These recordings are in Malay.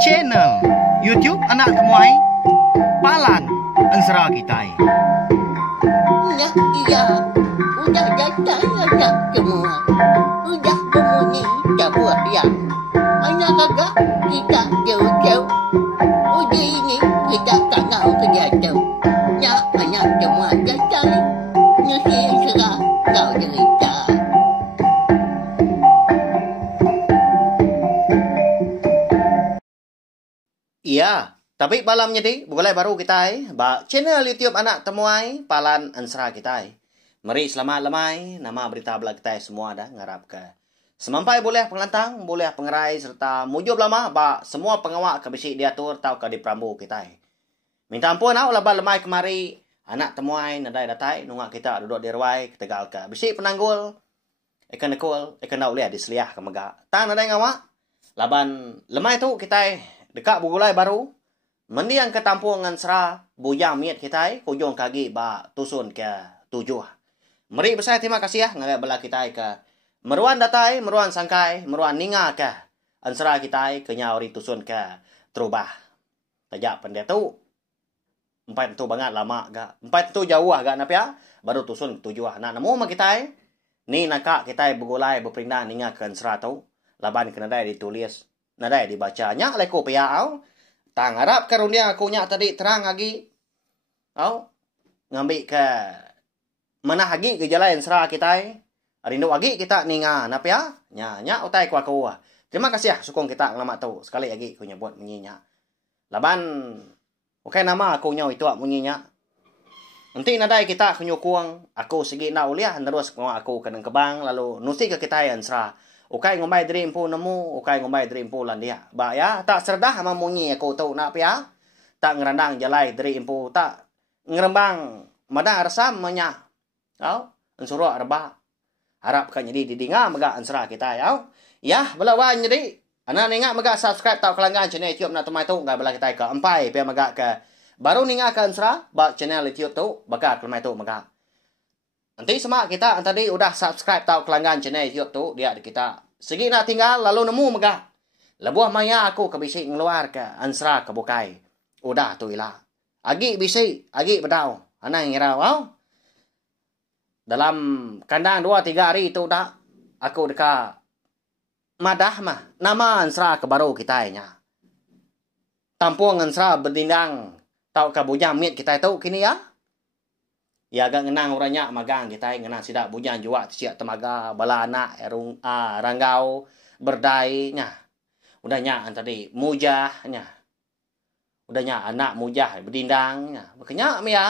channel YouTube Anak Temuai Palan Ensera Kitai. Nah, iya, udah datang anak semua. Udah berbunyi sebuah yang anak kakak kita jauh-jauh. Uji ini kita tak tahu kejatuh. Ya, anak semua datang. Nusi serah kau cerita. Iya, tapi malamnya di bukulai baru kita ba channel YouTube Anak Temuai Palan Ensera kita. Mari selamat lemai, nama berita belah kita semua dah ngarap ke. Semampai boleh pengelantang, boleh pengerai serta mujub lama ba semua pengawak ke besi diatur tau ke di Prambu kita. Minta ampun au laba lemai kemari Anak Temuai nadai datai nungak kita duduk di ruai ketegal ke besi penanggul. Ikan nekul, ikan dak boleh diseliah ke mega. Tang nadai ngawak. Laban lemai tu kita dekat bugulai baru mendiang ke tampung Ensera bujang miat kita kujung kaki ba tusun ke 7. Meri besar terima kasih ya ngagai bela kita ke meruan datai, meruan sangkai, meruan ninga ke Ensera kita ke nyauri tusun ke terubah. Tajak pendek tu empat tu banget lama ga. Empat tu jauh agak napa ya? Baru tusun 7. Nak nemu ma kita ni nakak kita bugulai berpindah ninga ke Ensera tu. Laban kena dai ditulis. Nadai dibacanya leko pia au. Tang harap karunia aku nya tadi terang lagi. Au. Ngambil ke mana lagi ke jalan Ensera kita. Rindu lagi kita ninga napa ya? Nya utai ku aku. Terima kasih ya sukong kita ngelamat tu. Sekali lagi aku nyebut munyinya. Laban okay nama aku nya itu munyinya. Nanti nadai kita kenyukuang aku segi na uliah terus aku kenang kebang lalu nusi ke kita Ensera. Ukai ngombai dream pu nemu, ukai ngombai dream pu landia. Ba ya, tak serdah sama munyi aku tahu nak ya. Tak ngerandang jalai dream pu tak ngerembang madang resam menya. Au, ensuro arba. Harap kan jadi didinga mega Ensera kita ya. Ya, belawan jadi. Ana ninga mega subscribe tau kelanggan channel YouTube Anak Temuai tu ngai bela kita ke empai pe mega ke baru ninga ke Ensera ba channel YouTube tu baka kelmai tu mega. Nanti semak kita tadi udah subscribe tau kelanggan channel YouTube tu dia kita segi nak tinggal lalu nemu megah. Lebuah maya aku ke bisi ngeluar ke Ensera ke bukai. Udah tu ilah. Agi bisi, agi bedau. Anang ngira wow. Dalam kandang 2-3 hari itu dah aku dekat madah mah nama Ensera ke baru kita nya. Tampung Ensera berdindang tau ke bujang mit kita itu kini ya. Ya agak ngenang orangnya magang kita ngenang sidak bujang juga siap temaga bala anak ranggau berdai nya. Udahnya tadi mujahnya. Udahnya anak mujah berdindang nya. Makanya ya.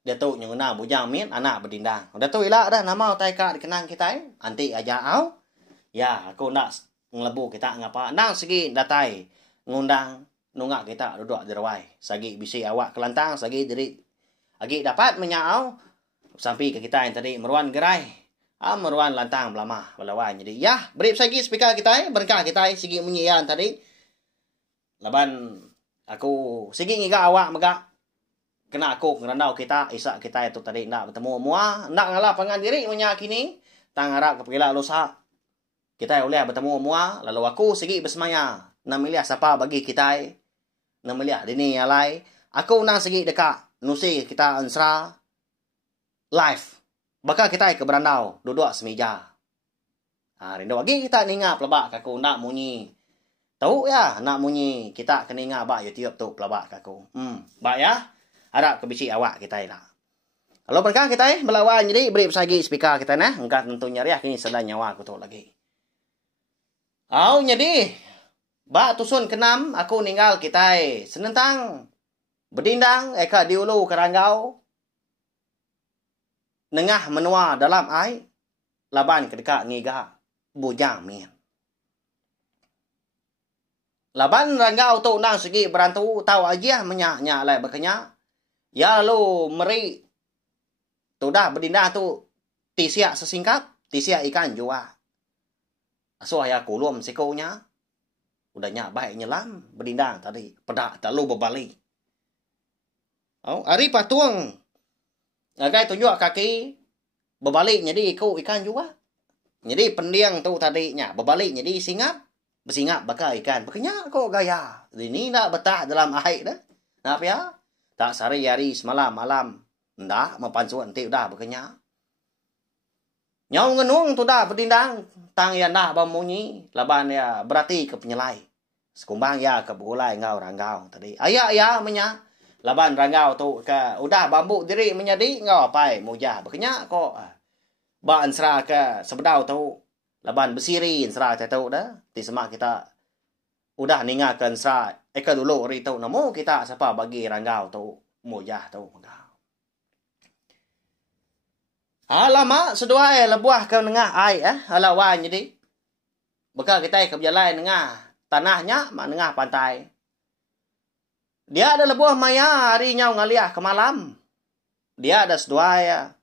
Dia tu ngenang bujang mit anak berdindang. Udah tu ilah dah nama utai ka dikenang kita anti aja au. Ya aku nak ngelebu kita ngapa nang segi datai ngundang nungak kita duduk di rawai. Sagi bisi awak kelantang sagi diri agi dapat menyau sampai ke kita yang tadi meruan gerai meruan lantang belama belawan jadi ya beri segi speaker kita berkah kita segi menyian tadi laban aku segi ngiga awak mega kena aku ngerandau kita isa kita itu tadi nak bertemu mua nak ngalah pangan diri menya kini tang harap kepila lusa kita boleh bertemu mua lalu aku segi bersemaya nak milih siapa bagi kita nak milih dini alai aku nang segi dekat nusi kita Ensera live. Bakal kita ke berandau duduk semeja. Rindu lagi kita ninga pelabak kaku nak munyi. Tahu ya nak munyi kita kena ingat bak YouTube tu pelabak kaku. Bak ya. Harap ke bisi awak kita lah. Kalau berkah kita melawan jadi beri besagi speaker kita nah. Engkau tentunya riak ini sedang nyawa aku tu lagi. Au jadi bak tusun ke-6 aku ninggal kita senentang berdindang eka diulu keranggau nengah menua dalam air laban kedekat ngiga bujang min. Laban ranggau tu nang segi berantu tahu aja menyak-nyak lai berkenyak. Ya lalu meri tu dah berdindang tu tisiak sesingkap tisiak ikan jua. Asuh ya kulum sikonya. Udah nyak baik nyelam berdindang tadi pedak tak lu berbalik. Oh, hari patuang. Agai tunjuk kaki berbalik jadi ikut ikan juga. Jadi pendiang tu tadinya berbalik jadi singap. Bersingap bakal ikan. Berkenyak kok gaya. Ini nak betah dalam air dah. Nak apa ya? Tak sehari-hari semalam-malam. Ndak, mapansuan nanti udah berkenyak. Nyau ngenung tu dah berdindang. Tang ya dah bamunyi. Laban ya berarti ke penyelai. Sekumbang ya ke begulai ngau ranggau tadi. Ayak ya menya. Laban ranggau tu ke udah bambu diri menyadi ngau apa mujah berkenyak kok. Ba ansra ke sebedau tu. Laban besiri ansra tu dah. Di semak kita udah ningakan ansra eka dulu hari tu namo kita siapa bagi ranggau tu mujah tu. Lama seduai lebuah ke tengah air alawan jadi. Bekal kita ke berjalan tengah tanahnya mak tengah pantai. Dia ada lebuah maya hari nyau ngaliah ke malam. Dia ada seduai.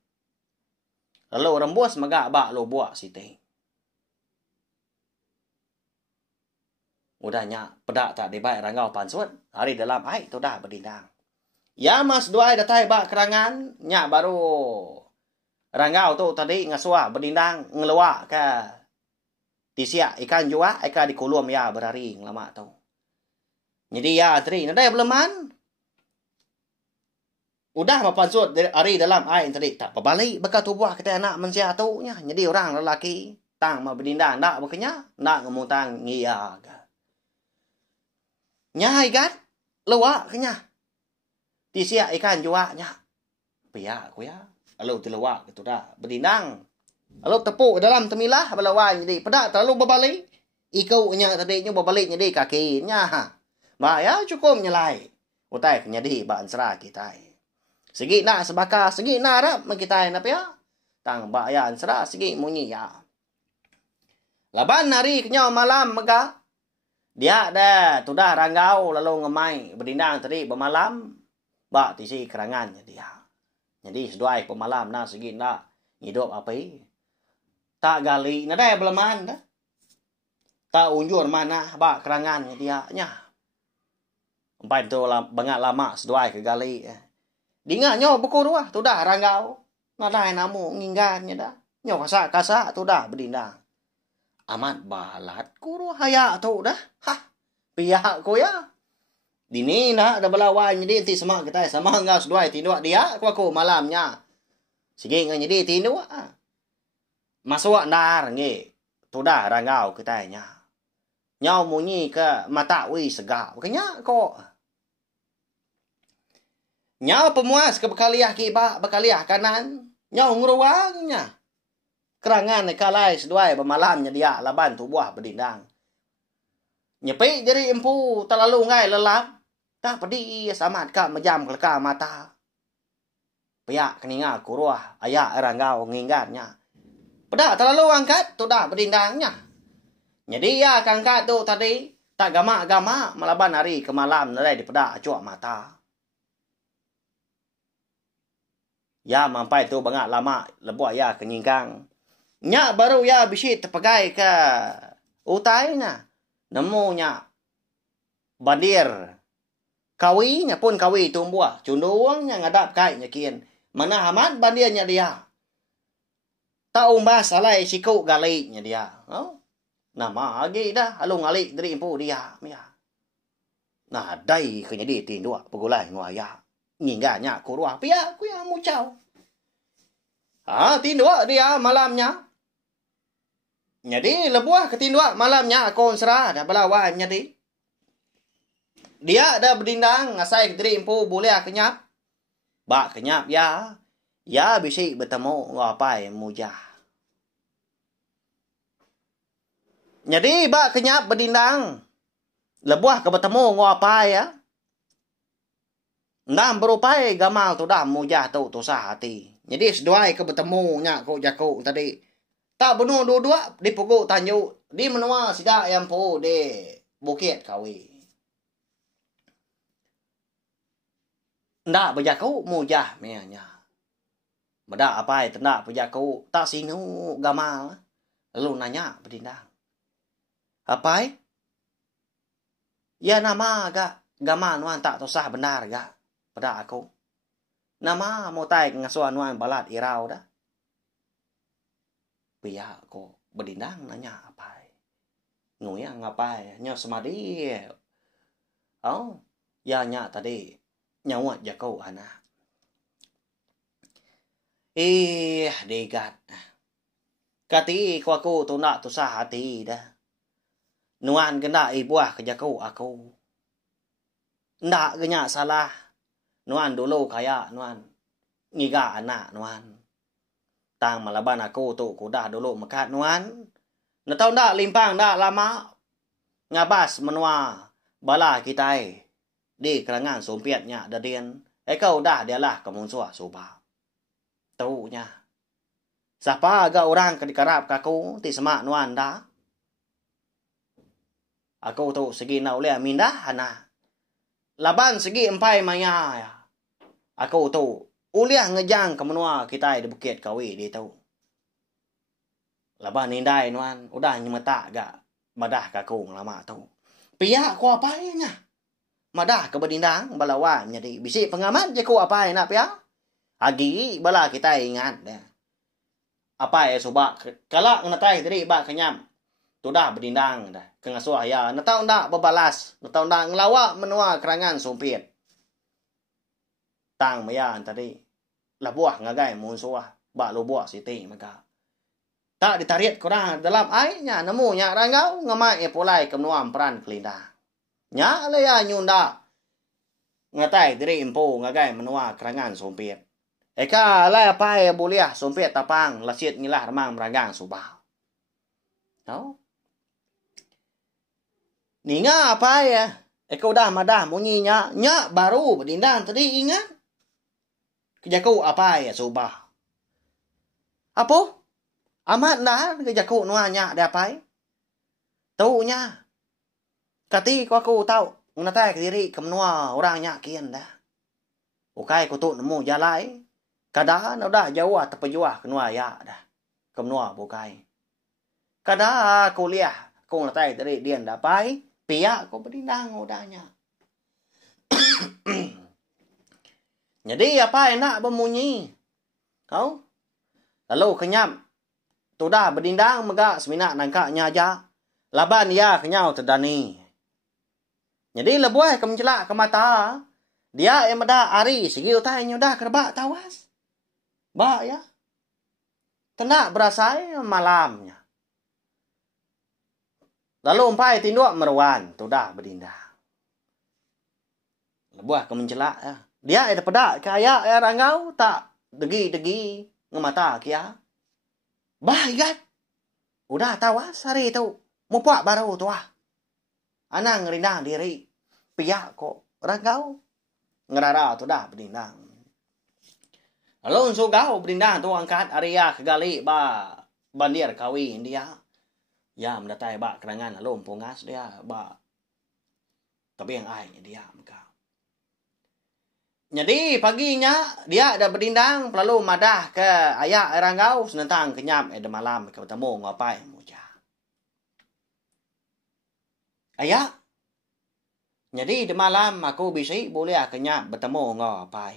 Lalu rembus megak bak lo buat siti. Udahnya pedak tak dibaik ranggau pansut. Hari dalam air tu dah berdindang. Ya mas seduai datai bak kerangan. Nyak baru ranggau tu tadi ngasuah berdindang ngeluak ke tisiak ikan jua eka di kolom ya berhari lama tu. Jadi ya tadi nadai beleman. Udah mapansut hari dalam air tadi tak berbalik bekas tubuh kita anak manusia tu nya. Jadi orang lelaki tang ma berdindang nak berkenyak nak ngomong tang ngia ke. Nyai gat luak kenya. Tisiak ikan jua nya. Pia ku ya. Lalu tilawak itu dah berdindang. Lalu tepuk dalam temilah belawan jadi pedak terlalu berbalik. Ikau nya tadi nya berbalik jadi kakinya. Ba ya cukup nyelai. Utai nyadi ba ansra kita. Segi nak sebaka segi nak rap kita apa ya? Tang ba ya ansra segi munyi ya. Laban hari kenyau malam mega. Dia dah tu dah ranggau lalu ngemai berdindang tadi bermalam. Ba tisi kerangan dia. Jadi seduai pemalam na segi nak hidup apa tak gali nadai belaman dah. Tak unjur mana ba kerangan dia nya. Empat tu banyak lama seduai ke gali. Dinga nyo buku ruah tu dah ranggau. Nadai namu nginggannya dah. Nyo kasak-kasak tu dah berdindang. Amat balat ku ruah haya tu dah. Pihak ku ya. Dini nak ada belawan jadi ti semak kita sama ngau seduai tinduk dia aku malamnya. Sige ngau jadi tinduk. Masuk nar nge. Tu dah ranggau kita nya. Nyau munyi ke mata wi segak. Kenya kok. Nyau pemuas ke bekaliah kiba bekaliah kanan. Nyau nguruangnya. Kerangan kalai seduai bermalamnya dia laban tu buah berdindang. Nyepi jadi empu terlalu ngai lelap. Tak pedi samat ka majam keleka mata. Pihak keninga kuruah ayak ranggau nginggannya. Pedak terlalu angkat tu dah berdindangnya. Jadi ya kangkat tu tadi tak gamak-gamak melaban hari ke malam nadai di pedak acuak mata. Ya mampai tu banyak lama lebuak ya kenyingkang. Nyak baru ya bisit terpegai ke utainya. Nemunya bandir. Kawinya pun kawi tumbuh. Cunduangnya ngadap kaitnya kian. Mana amat bandirnya dia. Tak umbas alai siku galiknya dia. Nama lagi dah. Alung alik dari impu dia. Nah dai kenya di tindua. Pegulai nguaya. Ngingganya kuruah. Pia kuya mucau. Tindua dia malamnya. Jadi lebuah ke tindua malamnya. Akon serah dah belawan jadi. Dia ada berdindang ngasai diri empu boleh kenyap. Bak kenyap ya. Ya bisi bertemu ngapai mujah. Jadi bak kenyap berdindang. Lebuah ke bertemu ngapai ya. Ndam berupai gamal tu dah mujah tu sah hati. Jadi seduai ke bertemu nya ko jakuk tadi. Tak bunuh dua-dua di pukul tanjuk. Di menua sidak yang pu di bukit kawi. Ndak berjaku mujah mianya. Bedak apa tendak berjaku tak sinu gamal. Lalu nanya berdindang. Apa? Ya nama agak gamal nuan tak tosah benar gak. Pada aku. Nama mau tai ngasuan nuan balat irau dah. Pia aku berdindang nanya apa? Nguya ngapai nya semadi. Oh, ya nya tadi nyawa jakau anak. Degat. Kati ko aku tu nak tu sah hati dah. Nuan kena ibuah ke jakau aku. Ndak kenya salah. Nuan dulu kaya nuan. Ngiga anak nuan. Tang malaban aku tu kudah dulu mekat nuan. Natau ndak limpang ndak lama. Ngabas menua bala kita di kerangan sompiatnya dadian. Kau dah dialah kemunsua subah. Taunya. Siapa agak orang kedikarap kaku ti semak nuan dah. Aku tu segi na uleh mindah anak. Laban segi empai maya ya. Aku tu uleh ngejang ke menua kita di bukit kawi di tahu. Laban nindai nuan udah nyemeta gak madah kaku lama tu. Pihak ku apa nya? Madah ke bedindang balawan jadi bisi pengaman je ku apa nak pihak? Agi bala kita ingat dah. Apa soba kalau ngatai tadi bak kenyam. Tu dah bedindang dah. Kengasuh ya. Natau ndak berbalas. Natau ndak ngelawak menua kerangan sumpit. Tang maya tadi. Lah buah ngagai munsuah. Bak lo buah siti maka. Tak ditarik korang dalam airnya. Namunya rangau ngamai pulai kemenuam peran kelindah. Nya laya nyunda. Ngatai tadi impo ngagai menua kerangan sumpit. Eka lai apa boleh sompet tapang lasit ngilah remang meragang subah. Tahu? Ninga apa ya? Eka udah madah munyinya nya baru bedindang tadi ingat. Kejaku apa ya subah. Apa? Amat dah kejaku nuanya ada apa? Tahu nya. Kati aku tahu ngatai ke diri kemenua orangnya kian dah. Ukai ku tu nemu jalai. Kada na dah jauh terpejuah kenua ya dah. Kemenua bukai. Kada kuliah kung natai dari dian dapai pihak ko bedindang udahnya. Jadi apa enak bemunyi? Kau? Lalu kenyam. Tu dah bedindang megak semina nangkaknya aja. Laban ya kenyau terdani. Jadi lebuai kemencelak ke mata. Dia yang meda ari segi utai nyudah kerbak tawas. Ba ya. Kena berasai malamnya. Lalu umpai tinduk meruan. Tu dah berdindah. Lebuah kemencelak ya. Dia ada pedak kaya ya rangau tak degi-degi ngemata kia. Bah ikat. Udah tawas hari tu. Mupak baru tu ah. Anang ngerindang diri. Pihak kok rangau. Ngerara tu dah berdindang. Lalu sugau berindang tu angkat area kegali ba bandir kawin dia. Ya mendatai ba kerangan lalu pungas dia ba. Tapi yang ai dia maka. Jadi paginya dia ada berindang lalu madah ke ayah rangau senentang kenyap ada malam ke bertemu ngapai muja. Ayah. Jadi di malam aku bisa boleh kenyap bertemu ngapai.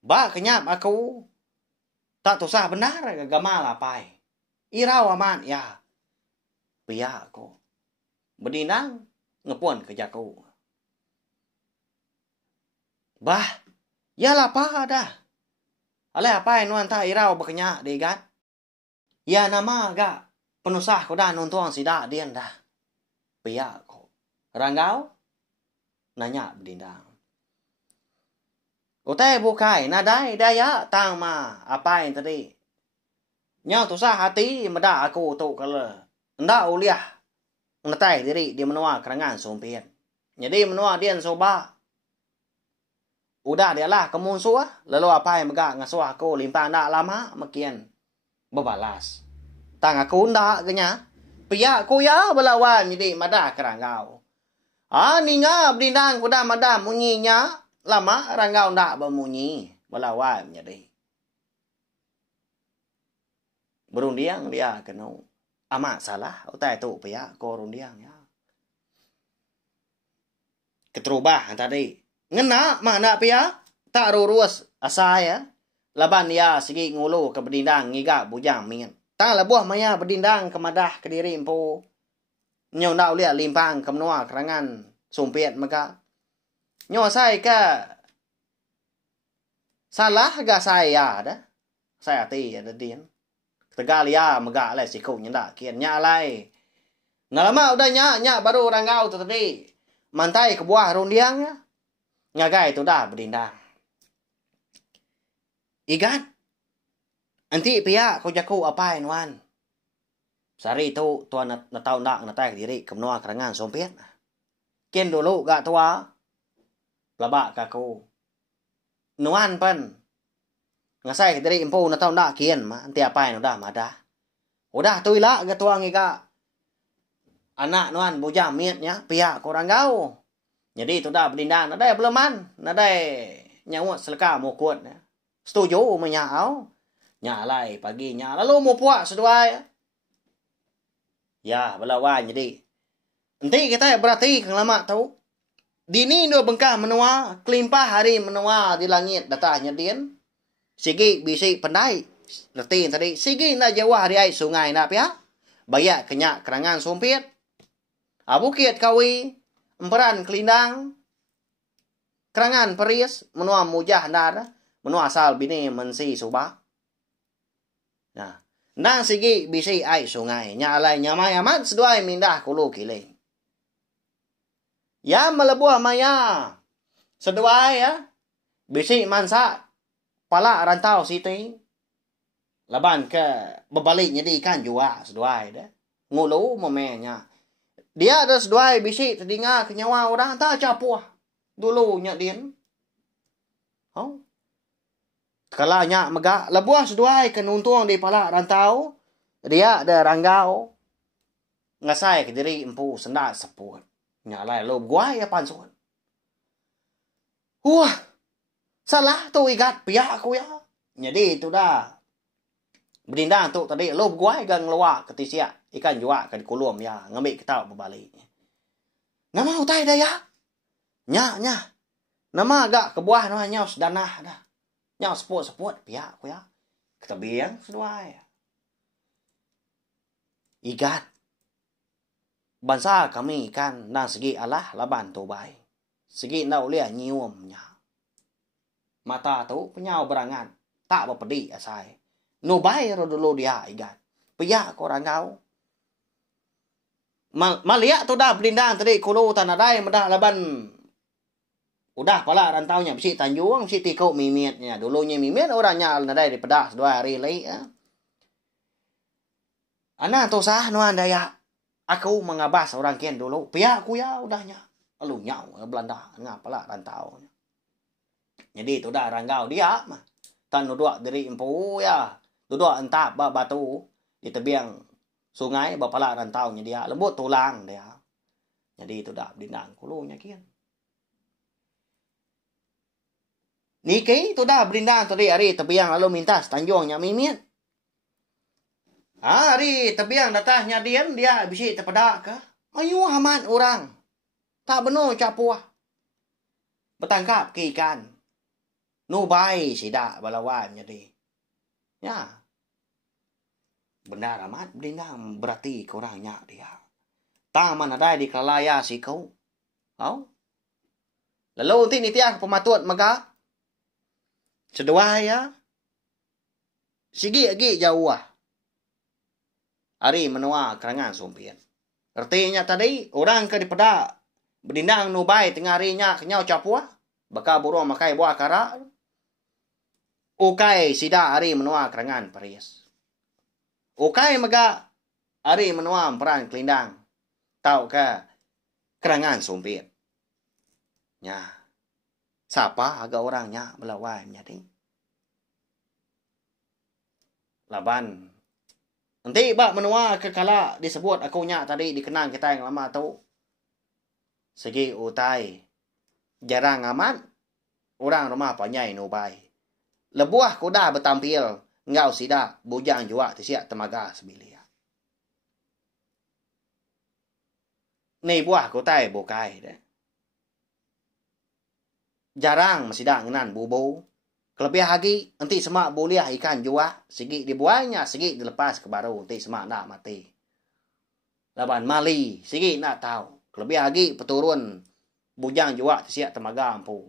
Ba kenyap aku tak tusah benar gamal apai. Irau aman ya. Pia aku. Bedinang ngepun ke jaku. Bah, ya apa dah. Ale apai nuan ta irau berkenyak degat. Ya nama agak penusah ko dah nonton sidak dian dah. Pia aku. Ranggau nanya bedinang. Utai bukai nadai daya tang ma apa yang tadi. Nyau tu sah hati meda aku tu kalau ndak uliah ngatai diri di menua kerangan sumpit. Jadi menua dian soba. Udah dia lah kemunsua lalu apa yang mega ngasuh aku limpah ndak lama makin bebalas. Tang aku ndak kenya. Pihak aku ya belawan jadi meda kerangau. Ninga berdindang kuda meda munyinya. Lama rangau ndak bermunyi melawan jadi. Berundiang dia kena amat salah utai tu pihak ko rundiang ya. Keterubah tadi. Ngena mana pihak tak rurus asa ya. Laban dia segi ngulu ke berdindang ngiga bujang mingin. Ta lebuh maya berdindang kemadah Kediri empu. Nyaw ndak ulia limpang kemnua kerangan sumpit maka. Nyaw sai ka salah ga saya dah. Saya ti ada din. Tegalia mega lai siku nyanda kian nya lai. Ngalama udah nya baru ranggau tu tadi. Mantai ke buah rundiangnya. Ngagai tu dah berdindang. Igan. Anti pihak kau jaku apa wan. Sari tu tuan na tau ndak na tai diri kemnoa kerangan sompet. Kian dulu gak tua. Labak kaku. Nuan pen. Ngasai diri empu na tau ndak kian ma anti apa udah madah. Udah tu ila gak tua ngiga. Anak nuan bujam mietnya pihak korang gau. Jadi tu dah berdindang nadai beleman, nadai nyawat selaka mau kuat. Setuju menyau. Nya lai pagi nya lalu mau puak seduai. Ya, belawan jadi. Nanti kita berarti kang lama tahu. Dini dua bengkah menua, kelimpah hari menua di langit datanya din. Sigi bisi pandai. Berarti tadi sigi na Jawa hari ai sungai na pia. Bayak kenyak kerangan sumpit. Bukit kawi, emperan kelindang. Kerangan peris menua mujah nada, menua asal bini mensi subah. Nah, nang sigi bisi ai sungai, nyalai nyamai amat seduai mindah kulu kiling. Ya melebuah maya, seduai ya, bisi mansa, pala rantau siti. Laban ke bebaliknya di ikan jua seduai dah. Ngulu momennya. Dia ada seduai bisi terdinga kenyawa orang tak capuah. Dulu nyak din. Oh. Kalau nyak megak lebuah seduai kenuntung di pala rantau. Dia ada ranggau. Ngasai ke diri empu sendak seput. Nyak lai lob guai apan suan. Wah. Salah tu igat pihak aku ya. Jadi itu dah. Berdindang tu tadi lob guai gang luak ketisia. Ikan jua kan kulum ya. Ngambil kita berbalik. Nama utai dah ya. Nya. Nama agak kebuah namanya sedanah dah. Nya seput pihak aku ya. Kita biang seduai. Igat. Bansa kami ikan nang segi alah laban tu bai. Segi nau lia nyiumnya. Mata tu penyau berangan. Tak berpedi asai. No bai ro dulu dia igat. Pihak korang kau. Malia tu dah berlindang tadi kulu tanah dai medah laban. Udah pala rantaunya bisi Tanjung, bisi tikau mimitnya. Dulunya mimit orangnya nadai di pedas 2 hari lagi ya. Anak tu sah nuan daya. Aku mengabas orang kian dulu. Pihak aku ya udahnya. Lalu nyau Belanda ngapala rantau. Jadi tu dah ranggau dia mah. Tan duduk dari empu ya. Duduk entap batu di tebiang sungai bapala rantaunya dia. Lembut tulang dia. Jadi tu dah berdindang kulunya kian. Niki tu dah berindang tadi hari tebiang lalu minta Tanjungnya mimit. Hari tebiang datahnya dia bisi terpedak ke. Ayu aman orang. Tak benar capuah. Bertangkap ke ikan. Nubai sidak balawan jadi. Ya. Benar amat berindang berarti kurangnya dia. Taman ada di kelaya si kau. Oh. Lalu nanti nitiak pematut maka. Sedua ya. Sigi jauh ah. Hari menua kerangan sumpit. Artinya tadi orang ke dipedak berdindang nubai tengah harinya kenyau capua. Baka burung makai buah kara. Ukai sida hari menua kerangan paris. Ukai mega hari menua peran kelindang. Tahu ke kerangan sumpit. Ya. Siapa agak orangnya melawannya ding. Laban. Nanti bak menua kekala disebut akunya tadi dikenang kita yang lama tahu. Segi utai. Jarang amat. Orang rumah panyai nubai. Lebuah kuda bertampil. Ngau sida bujang jua tisiak temaga sebilia. Ni buah kutai bukai deh. Jarang masih dah ngenan bubu. Kelebih lagi, nanti semak boleh ikan jua. Sigi dibuahnya, sigi dilepas ke baru. Nanti semak nak mati. Laban mali, sigi nak tahu. Kelebih lagi peturun. Bujang jua siap temaga ampu.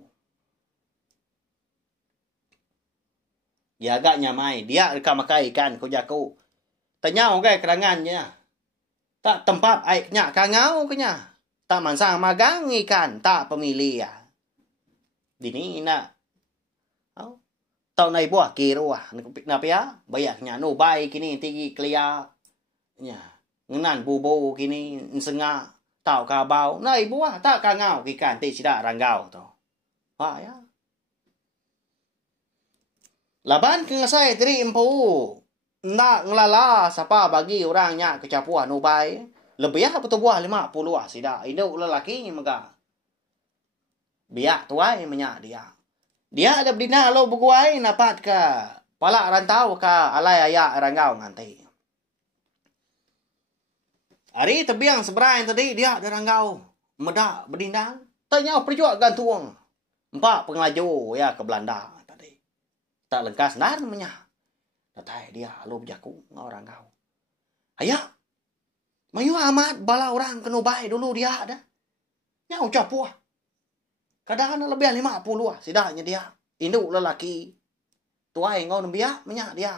Ya agak nyamai. Dia reka makai ikan ko jaku. Tanya orang kerangannya. Tak tempat air kenyak kangau kenya. Tak mansang magang ikan. Tak pemilih ya. Dini nak. Tau nai buah kiro ah. Napa ya? Bayaknya no bai kini tinggi kelia. Nya. Ngenan bubu kini sengah. Tau kabau. Nai buah tak kangau ikan ti sidak ranggau tu. Wah ya. Laban ke ngasai teri empu. Nak ngelala siapa bagi orangnya kecapuan no bai. Lebih ya betul buah 50 ah sidak. Induk lelaki ni mega. Biak tuai menyak dia. Dia ada berdina lo berguai napat ke palak rantau ke alai ayak ranggau nganti. Hari tebiang seberang tadi dia ada ranggau. Medak berdina. Tanya perjuang gantung. 4 pengelaju ya ke Belanda tadi. Tak lengkas dan menyak. Natai dia lo berjaku ngau ranggau. Ayah. Mayu amat bala orang kena baik dulu dia ada. Nyau capuah. Kadang lebih 50 lah. Sidaknya dia. Induk lelaki. Tuai ngau nembiak menyak dia.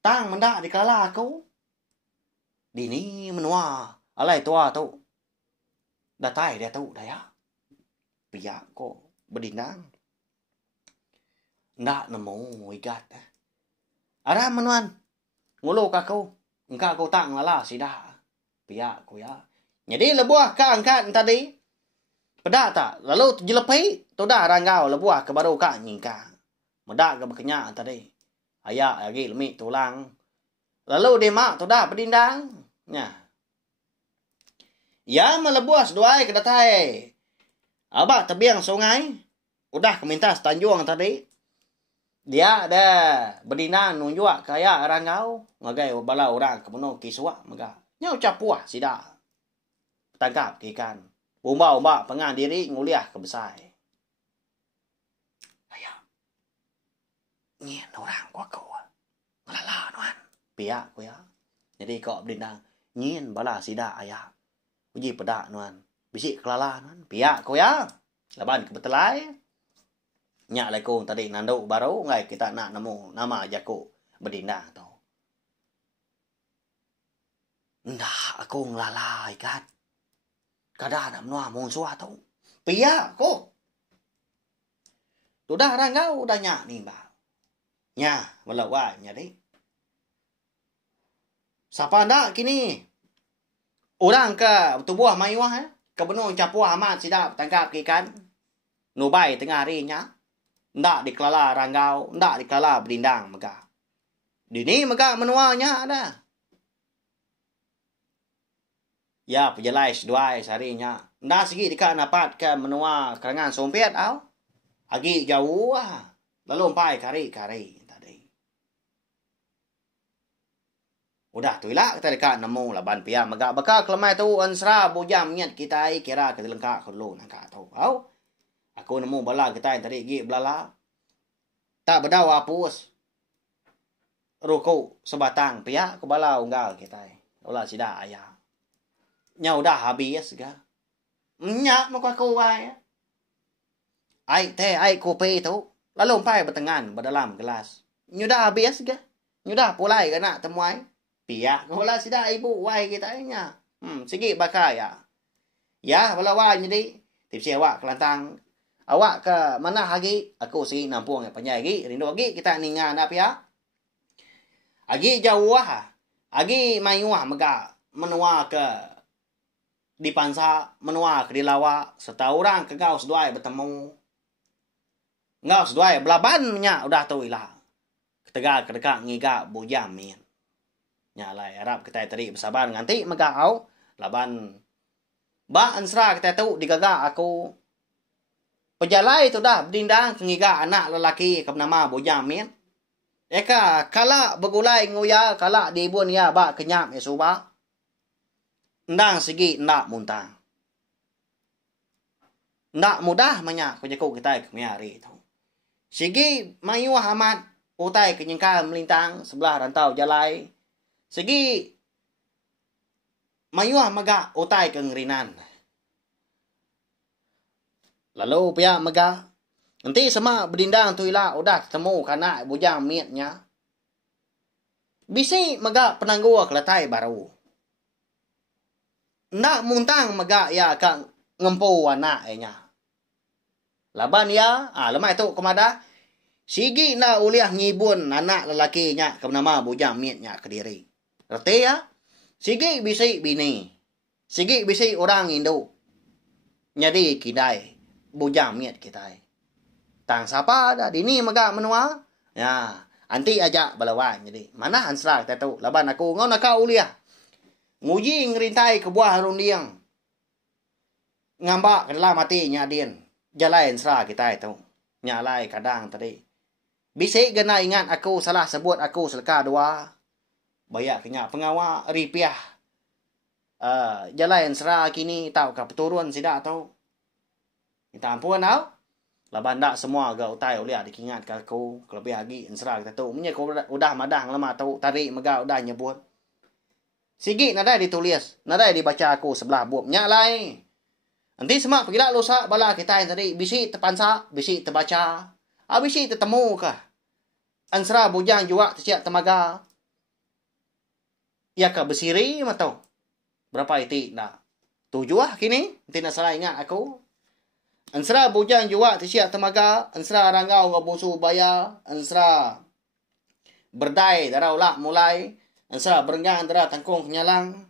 Tang mendak dikala aku. Dini menua. Alai tua tu. Datai dia tu dah ya. Biak ko berdinang. Ndak nemu igat. Aram menuan. Ngulu kaku. Engkau kau tak ngelala sidak. Biak ko ya. Jadi lebuah ka angkat tadi. Pedak tak? Lalu jelepai, tu dah ranggau lebuah ke baru kak nyingka. Medak ke berkenyak tadi. Ayak lagi lemik tulang. Lalu dia mak tu dah berdindang. Ya. Ya melebuah seduai ke datai. Abak tebiang sungai. Udah ke mintas tanjung tadi. Dia ada berdindang nunjuk ke ayak ranggau. Ngagai bala orang ke penuh kiswak. Nyau capuah sidak. Tangkap ikan. Umbak-umbak pengan diri nguliah ke besar. Ayah. Ngien orang kwa kau. Ngelala nuan. Piak ko ya. Jadi kau berdindang. Ngien bala sidak ayah. Uji pedak nuan. Bisik kelala nuan. Piak ko ya. Laban kebetelai. Nyak lekong tadi nanduk baru. Ngai kita nak nemu nama jaku berdindang tu. Ndak aku ngelala ikat. Kadang nak menua mung suatu. Pia ko. Tu dah ranggau dah nyak ni ba. Nya, walau wa nya deh. Siapa ndak kini? Orang ke tubuh mayuah ke benung capuah amat sidap tangkap ikan. Nubai tengah hari nya. Ndak dikelala ranggau, ndak dikelala berdindang mega. Dini mega menuanya ada. Ya, pejalai seduai seharinya. Ndak segi dekat napat ke menua kerangan sompet au. Agi jauh ah. Lalu empai kari-kari tadi. Udah tu ilah kita dekat nemu laban pia megak bekal kelemai tu ansra bujam niat kita kira kita lengkap dulu nangka tu. Au. Aku nemu bala kita tadi gi belala. Tak bedau hapus. Ruku sebatang pia ke bala unggal kita. Ulah sida ayah. Nya udah habis ga. Nya mau aku ai. Ai teh ai kopi tu. Lalu empai bertengan berdalam gelas. Nya udah habis ga. Nya udah pulai ke nak temuai. Pihak kola sida ibu wai kita nya. Sikit bakal ya. Ya wala wai jadi. Tipsi awak kelantang. Awak ke mana lagi? Aku si nampung penyai lagi. Rindu lagi kita ningan apa ya? Agi jauh ah. Agi mayuah mega menua ke di pansa menua ke di lawa serta orang ke gaus duai bertemu gaus duai belaban nya udah tu ilah ketega kedeka ngiga bujam min nya lai harap kita tadi bersabar nganti megau laban ba ansra kita tu digaga aku pejalai tu dah berdindang ngiga anak lelaki ke nama bujam min eka kala begulai nguya kala dibun ya ba kenyap esuba ndang segi ndak muntang. Ndak mudah banyak ko kita kemiari tu. Sigi mayuah amat utai kenyengkal melintang sebelah rantau jalai. Segi mayuah maga utai ke ngerinan. Lalu pihak maga nanti sama berdindang tu ilah udah temu kana bujang mietnya. Bisi maga penanggua kelatai baru. Nak muntang maga ya kang ngempu anak nya. Laban ya, lemah itu kemada. Sigi na uliah ngibun anak lelakinya ke nama bujang mietnya ke diri. Reti ya? Sigi bisi bini. Sigi bisi orang Indo. Jadi kidai bujang miet kita. Tang siapa dah dini maga menua? Ya, anti ajak balawan jadi. Mana ansra kita tahu. Laban aku ngau nak uliah. Nguji ngerintai ke buah rundiang. Ngambak kedalah mati nyadien. Jalai ansra kita tahu. Nyalai kadang tadi. Bisi gena ingat aku salah sebut aku selaka dua. Bayak kenya pengawal ripiah. Jalai ansra kini tahu ke peturun sidak tahu. Minta ampun tau. Laban dak semua agak utai uliah dikingat ke aku. Kelebih lagi ansra kita tahu. Punya kau udah madang lama tahu. Tarik mega udah nyebut. Sigi nadai ditulis. Nadai dibaca aku sebelah buat. Nyalai. Nanti semak pergilah lusa bala kita yang tadi. Bisi terpansa. Bisi terbaca. Bisi tertemu kah. Ansra bujang juga tersiap temaga. Ya kah bersiri matau. Berapa itu nak. 7 lah kini. Nanti nak salah ingat aku. Ansra bujang juga tersiap temaga. Ansra ranggau ngabusu baya. Ansra berdai darah ulak mulai. Ansra berenggang darah tangkung kenyalang.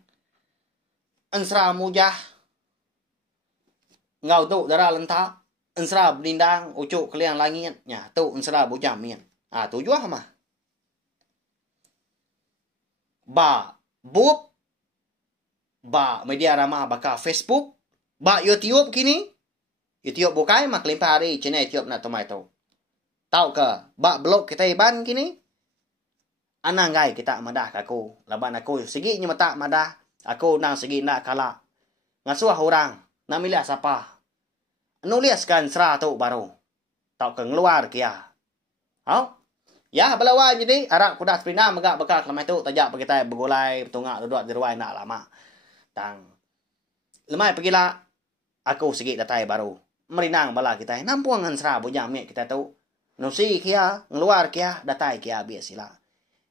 Ansra mujah. Ngau tu darah lentak. Ansra berlindang ucuk keliang langitnya. Tu ansra bujang mian. 7 lah mah. Ba bup. Ba media ramah baka Facebook. Ba YouTube kini. YouTube bukai mak limpah hari channel YouTube nak tomai tu. Tahu ke? Ba blog kita iban kini. Anangai kita madah aku. Laban aku segi nya mata madah. Aku nang segi nak kalah. Ngasuh orang. Nak milih siapa? Nuliskan serah tu baru. Tahu ke ngeluar kia. Hau? Ya belawan jadi arak kuda sprina megak bekak lemah tu tajak kita bergulai bertungak duduk di ruai nak lama. Tang. Lemai pergilah. Aku segi datai baru. Merinang bala kita. Nampuang ansra bujang miet kita tu. Nusi kia, ngeluar kia, datai kia biasilah.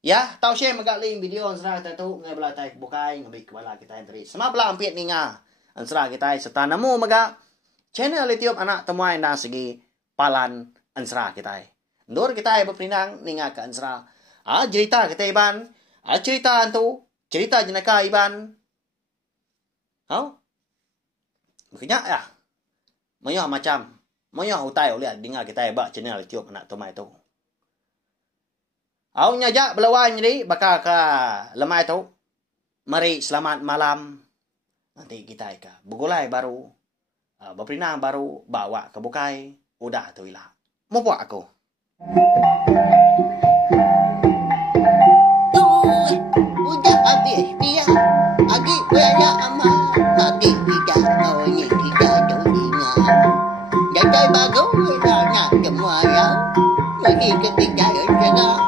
Ya, tahu share megak link video ansra kita tu ngai bala tai bukai ngebik bala kita yang teri. Semua bala ampit ninga. Ansra kita serta nemu megak channel YouTube anak temuai nang segi palan ansra kita. Nur kita berperinang ninga ke ansra. Cerita kita iban. Cerita tu. Cerita jenaka iban. Hau? Makanya ya. Mayah macam. Mayah utai oleh dengar kita bak channel YouTube anak tomai tu. Au nyajak belawan jadi bakal ke lemai tu. Mari selamat malam. Nanti kita ke bergulai baru. Berperinang baru. Bawa ke bukai. Udah tu ilah. Mau buat aku. Udah habis dia. Agi banyak amat. Agi tidak maunya tidak doinya. Datai bagus dah nak semua yang. Lagi ketiga yang jaga.